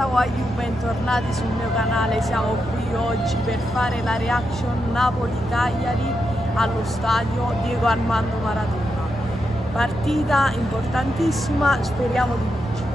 Ciao Aiu, bentornati sul mio canale. Siamo qui oggi per fare la reaction Napoli-Cagliari allo stadio Diego Armando Maradona. Partita importantissima, speriamo di vincere.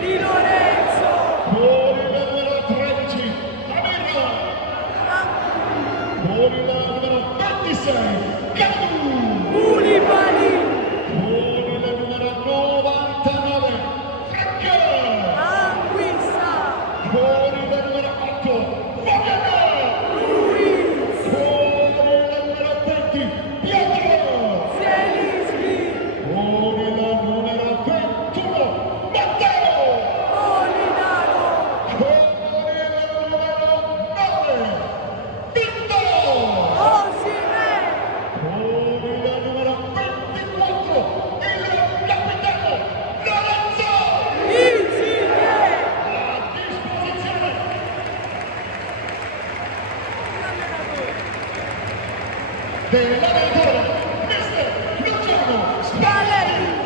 Di Lorenzo, con il numero 13, Amiro, con il numero 26, Cadu, Koulibaly, con il numero 99, Franco, Anguissa, con il numero 8, Fogano, Ruiz, con il numero 20, Pietro, Zielinski, con il numero 21, Matteo, Molinaro, con il numero 9, Pinto, Osimhen, con il numero 24, il capitano Lorenzo, Insigne, a disposizione dell'allenatore mister Luciano Spalletti.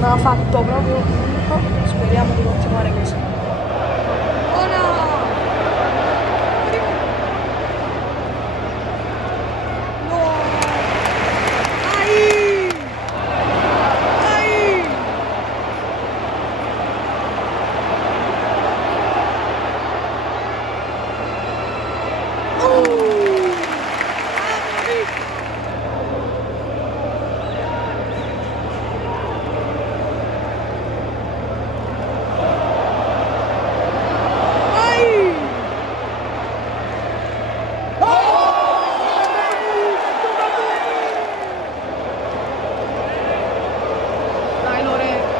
non ha fatto proprio tutto, speriamo di continuare così. Oh no! No! Dai! Dai! Dai Lore!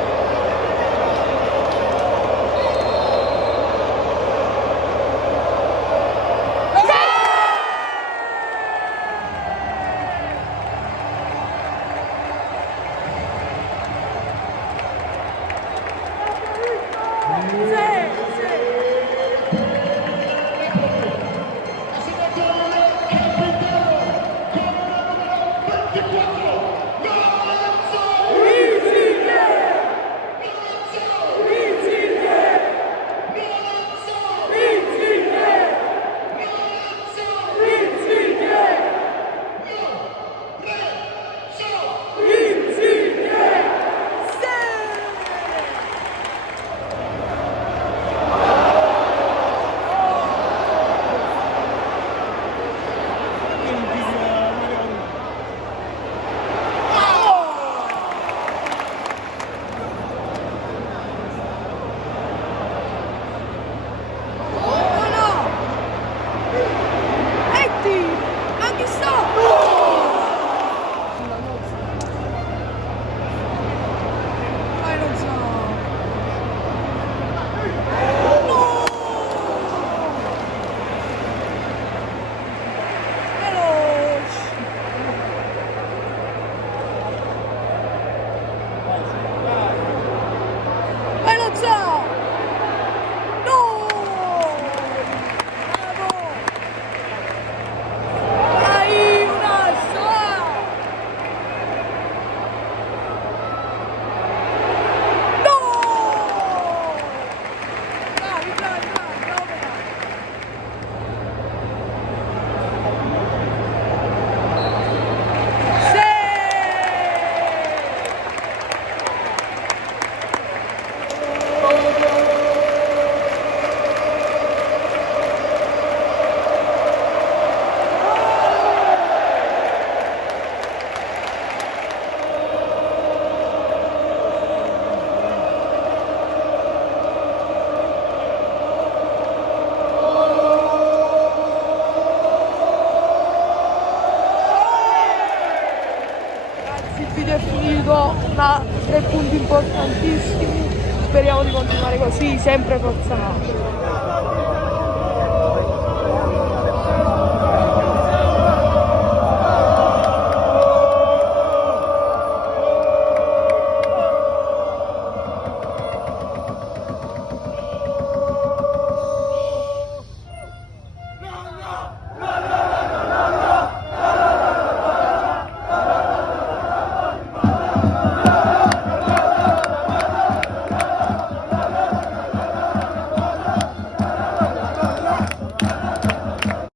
Il video è finito da 3 punti importantissimi, speriamo di continuare così, sempre Forza Napoli.